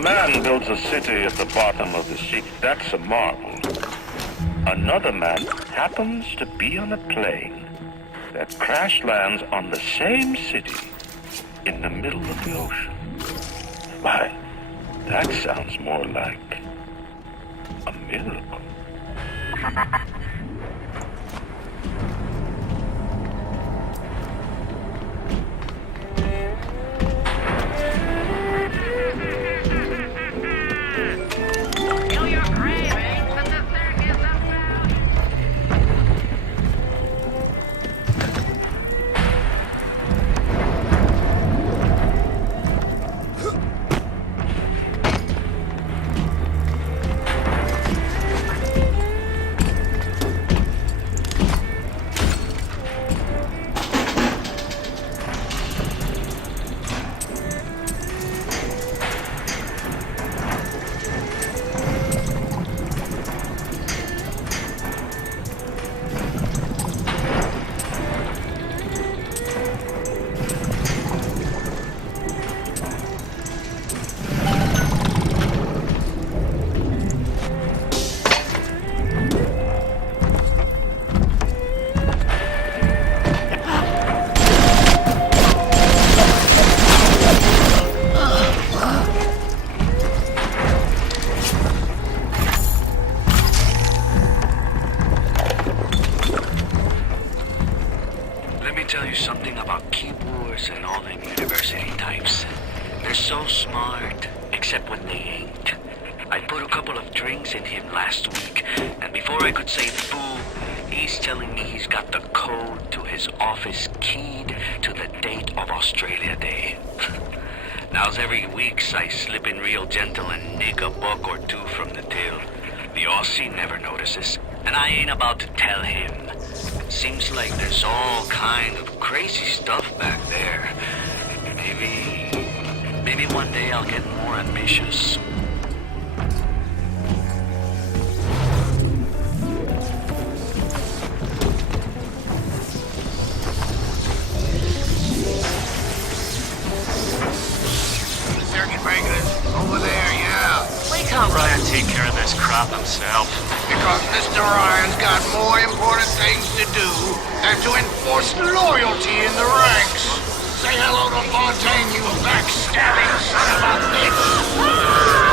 man builds a city at the bottom of the sea. That's a marvel. Another man happens to be on a plane that crash lands on the same city in the middle of the ocean. Why, that sounds more like a miracle. Tell you something about keyboards and all them university types. They're so smart, except when they ain't. I put a couple of drinks in him last week, and before I could say boo, he's telling me he's got the code to his office keyed to the date of Australia Day. Now's every weeks I slip in real gentle and nick a buck or two from the till. The Aussie never notices, and I ain't about to tell him. Seems like there's all kind of crazy stuff back there. Maybe one day I'll get more ambitious. Circuit breakers over there, yeah. Why can't Ryan take care of this crap himself? Because Mr. Ryan's got more important things to do than to enforce loyalty in the ranks. Say hello to Fontaine, you backstabbing son of a bitch!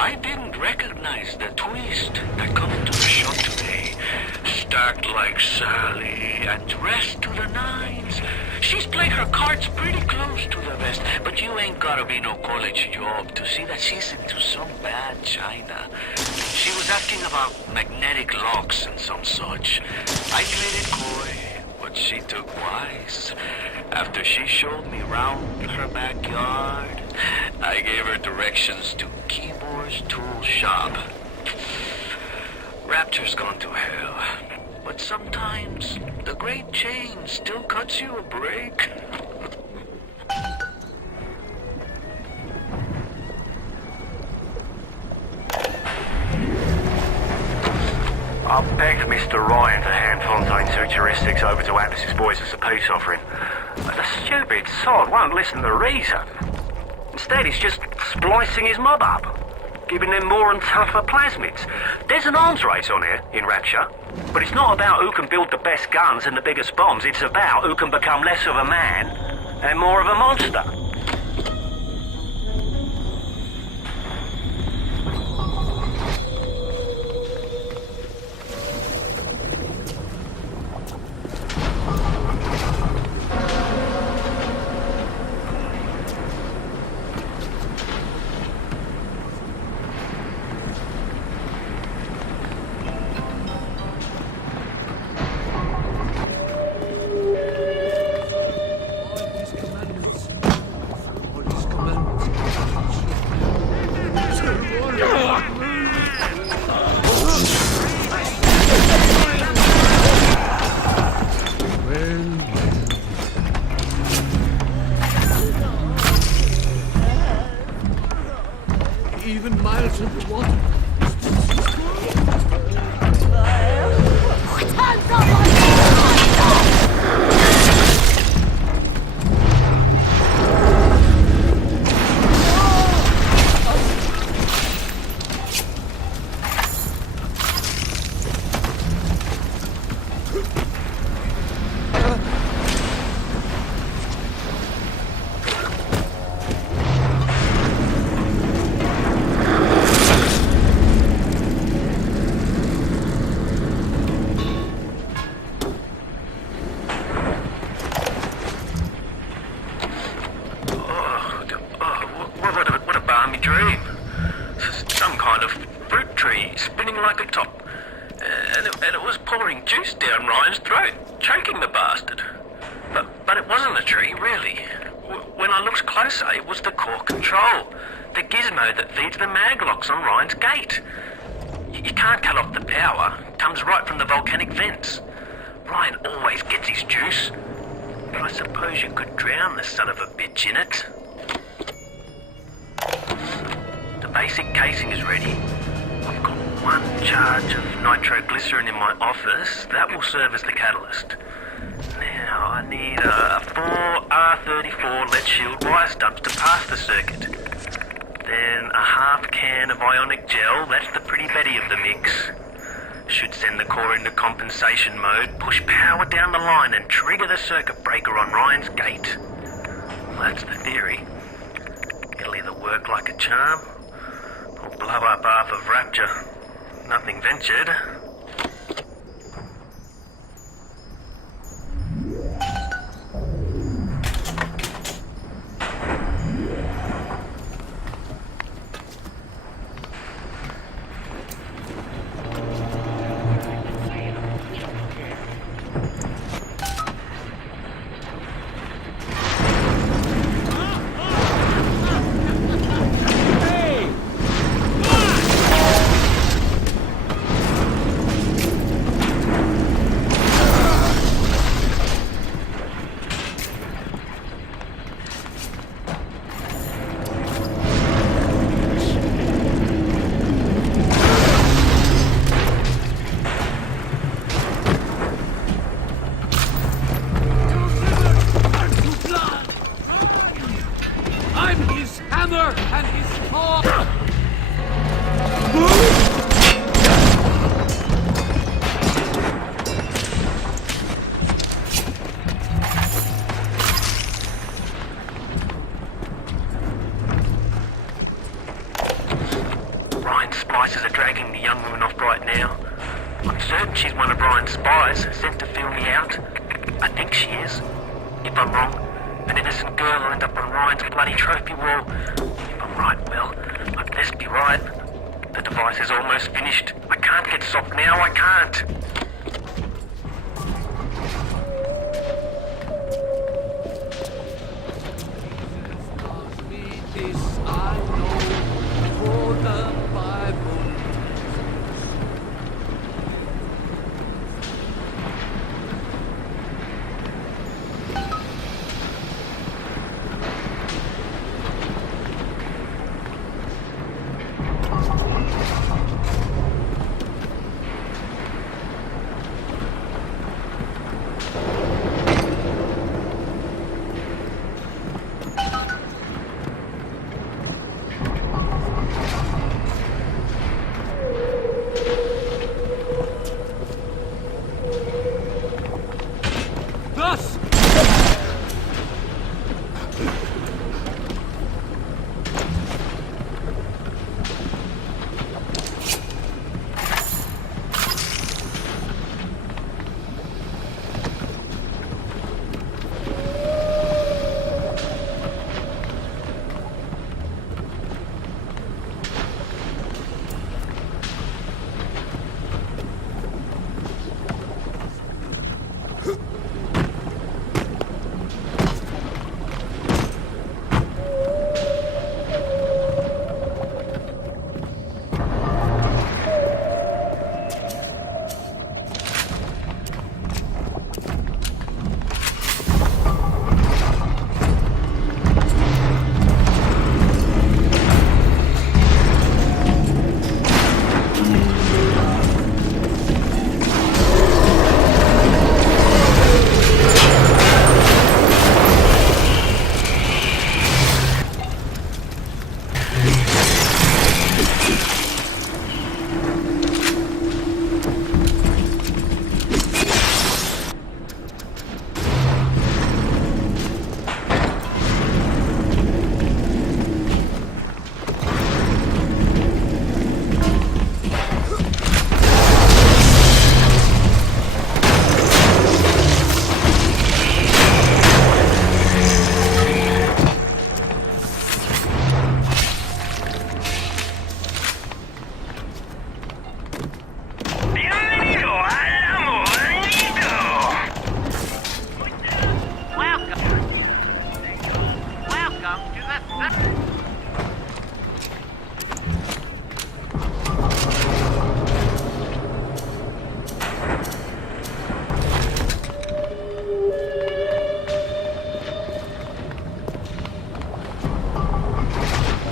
I didn't recognize the twist that come to the shop today. Stacked like Sally and dressed to the nines. She's played her cards pretty close to the vest, but you ain't gotta be no college job to see that she's into some bad china. She was asking about magnetic locks and some such. I played it coy, but she took wise. After she showed me round her backyard, I gave her directions to Keyboard's tool shop. Rapture's gone to hell, but sometimes the great change still cuts you a break. I begged Mr. Ryan to hand Fontaine's heuristics over to Atlas's boys as a peace offering. But the stupid sod won't listen to reason. Instead, he's just splicing his mob up, giving them more and tougher plasmids. There's an arms race on here in Rapture, but it's not about who can build the best guns and the biggest bombs. It's about who can become less of a man and more of a monster. even miles underwater. Hands up on me! What a balmy dream. Some kind of fruit tree spinning like a top. And it was pouring juice down Ryan's throat, choking the bastard. But it wasn't a tree, really. When I looked closer, it was the core control. The gizmo that feeds the maglocks on Ryan's gate. You can't cut off the power. It comes right from the volcanic vents. Ryan always gets his juice. But I suppose you could drown the son of a bitch in it. The basic casing is ready. I've got one charge of nitroglycerin in my office. That will serve as the catalyst. Now I need 4 R34 lead shield wire stubs to pass the circuit. Then a half can of ionic gel. That's the pretty Betty of the mix. Should send the core into compensation mode, push power down the line and trigger the circuit breaker on Ryan's gate. Well, that's the theory. It'll either work like a charm, or blow up half of Rapture. Nothing ventured. Splicers are dragging the young woman off right now. I'm certain she's one of Ryan's spies, sent to feel me out. I think she is. If I'm wrong, an innocent girl will end up on Ryan's bloody trophy wall. If I'm right, well, I'd best be right. The device is almost finished. I can't get soft now, I can't.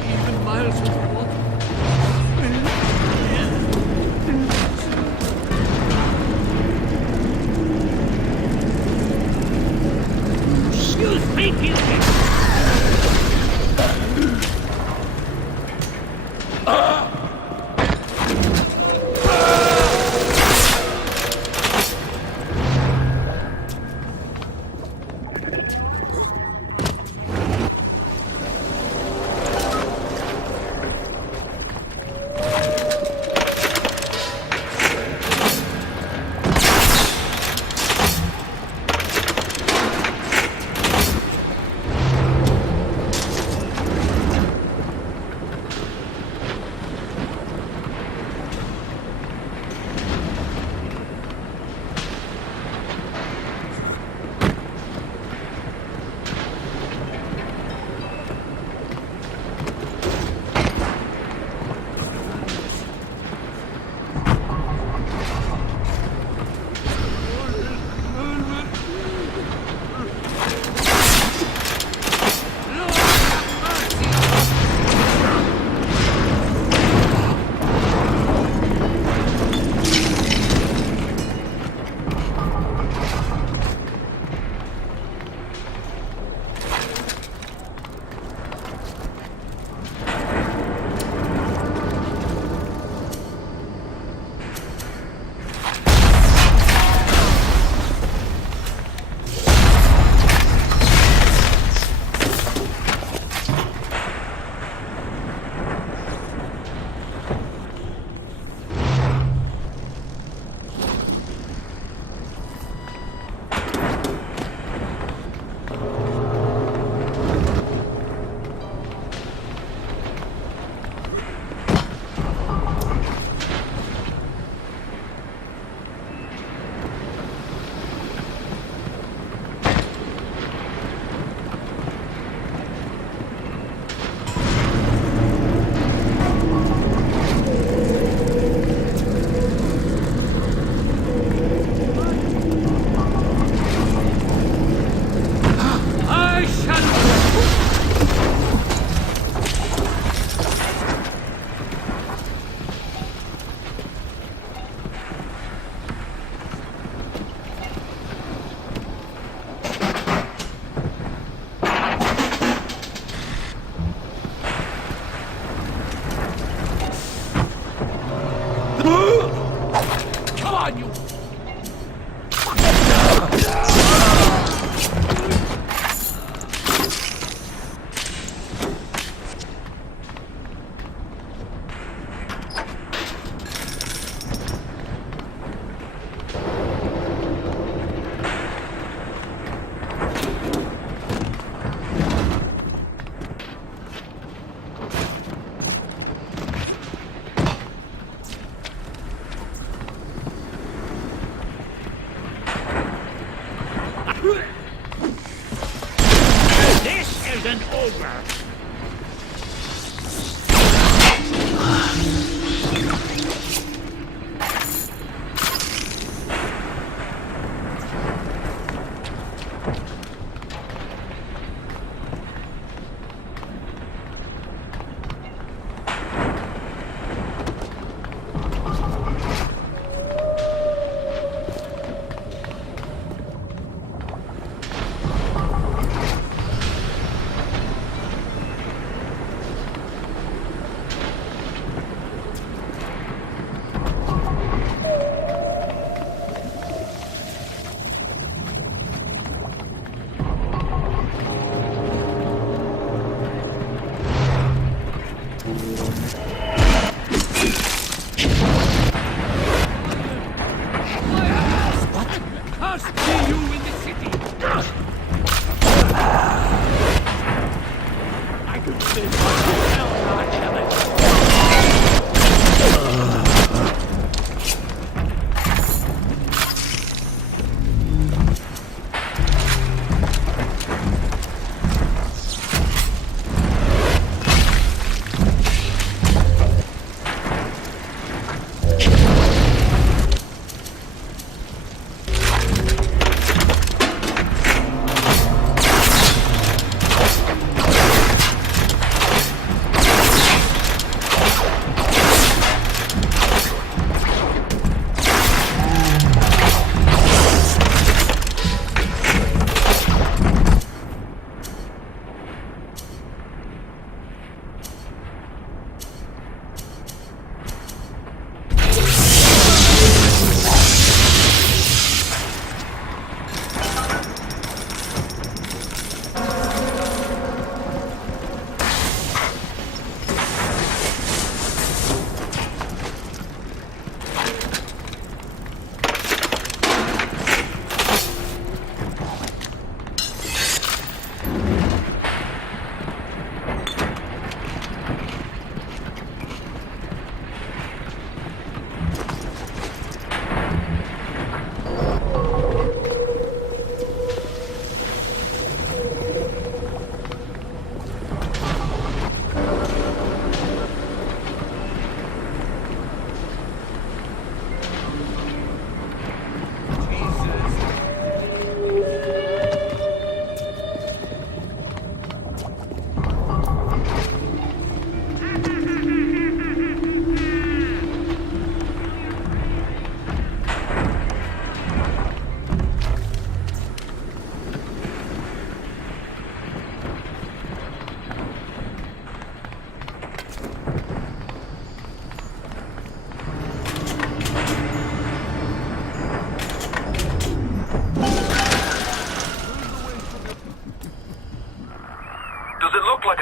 Even miles of water. Excuse me,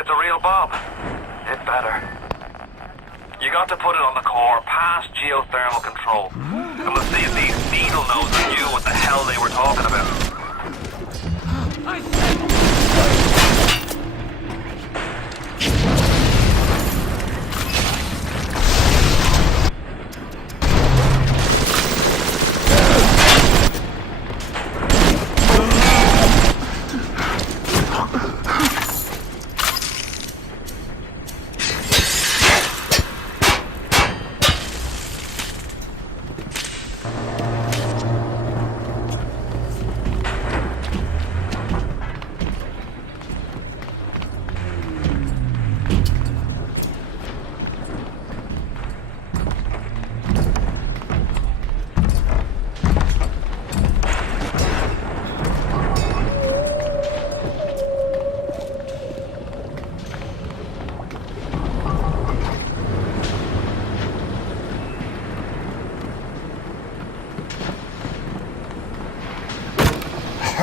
It's a real bob. It better. You got to put it on the core past geothermal control. And we'll see if these needle noses knew what the hell they were talking about. I said...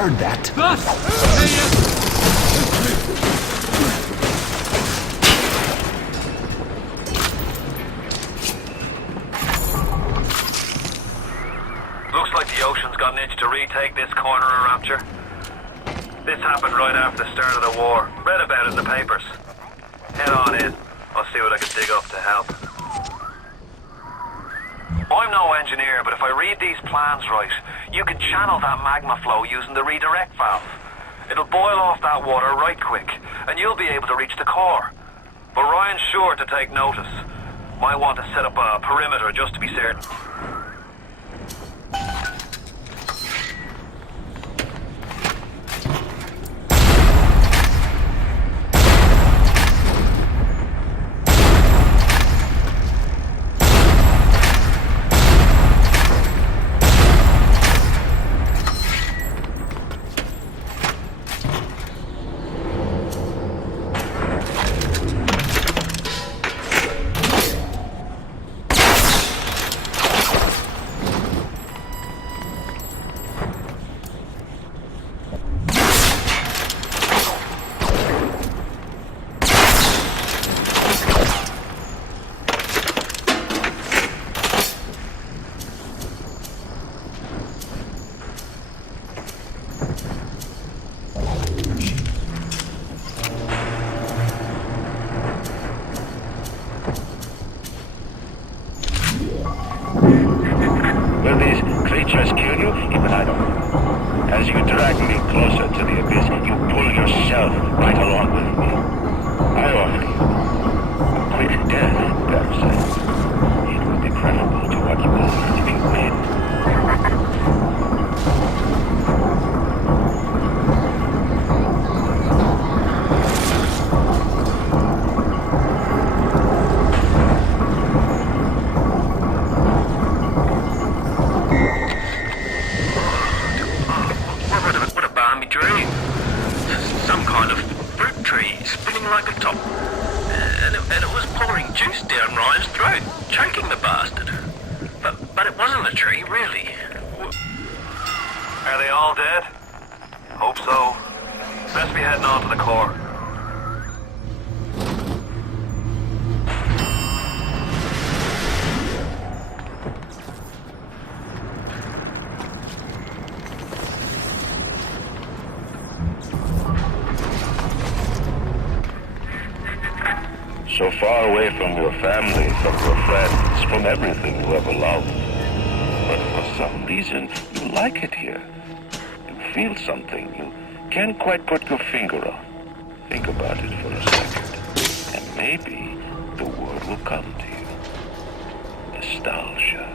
Heard that. Looks like the ocean's got an itch to retake this corner of Rapture. This happened right after the start of the war. Read about it in the papers. Head on in. I'll see what I can dig up to help. I'm no engineer, but if I read these plans right, you can channel that magma flow using the redirect valve. It'll boil off that water right quick, and you'll be able to reach the core. But Ryan's sure to take notice. Might want to set up a perimeter just to be certain. Will these creatures kill you? Even I don't know. As you drag me closer to the abyss, you pull yourself right along with me. I offer you a quick death, perhaps. It would be preferable to what you are living with. Are they all dead? Hope so. Best be heading on to the core. So far away from your family, from your friends, from everything you ever loved. But for some reason, you like it here. You feel something you can't quite put your finger on. Think about it for a second, and maybe the word will come to you. Nostalgia.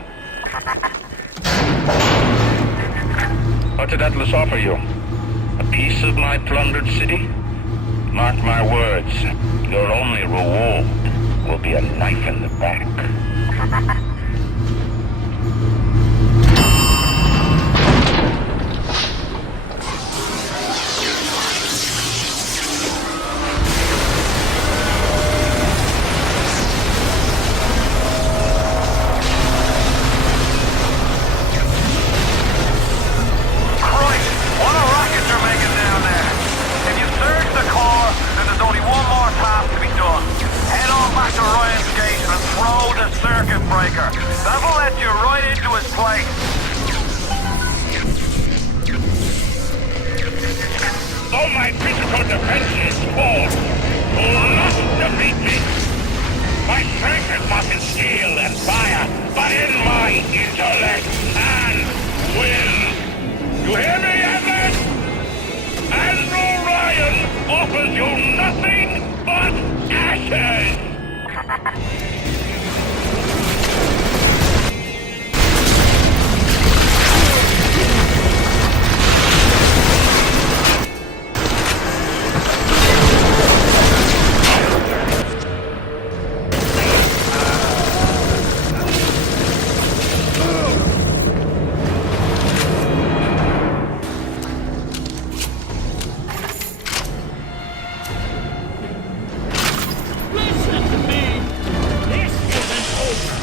What did Atlas offer you? A piece of my plundered city? Mark my words, your only reward will be a knife in the back. Christ, what a racket you're making down there! If you surge the core, then there's only one more place. Though my physical defenses fall, will not defeat me. My strength is not in steel and fire, but in my intellect and will. You hear me, Atlas? Andrew Ryan offers you nothing but ashes! Listen to me! This isn't over!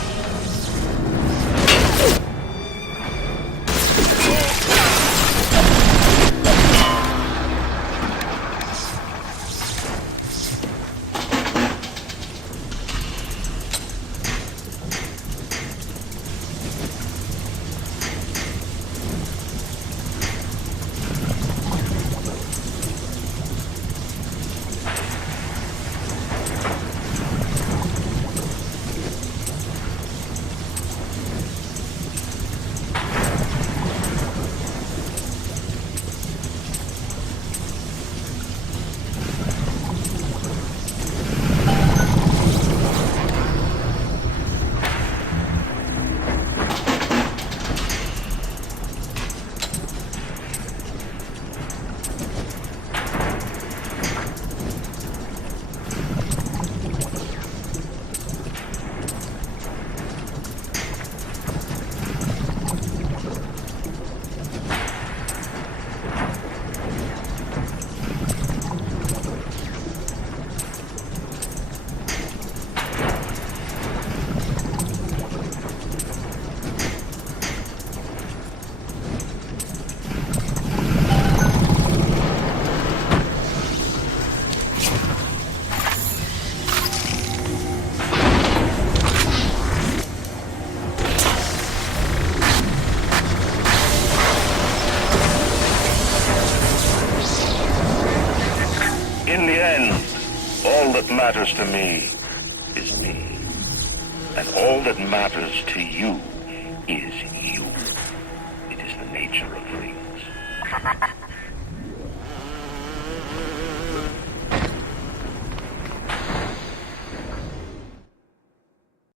In the end, all that matters to me is me. And all that matters to you is you. It is the nature of things.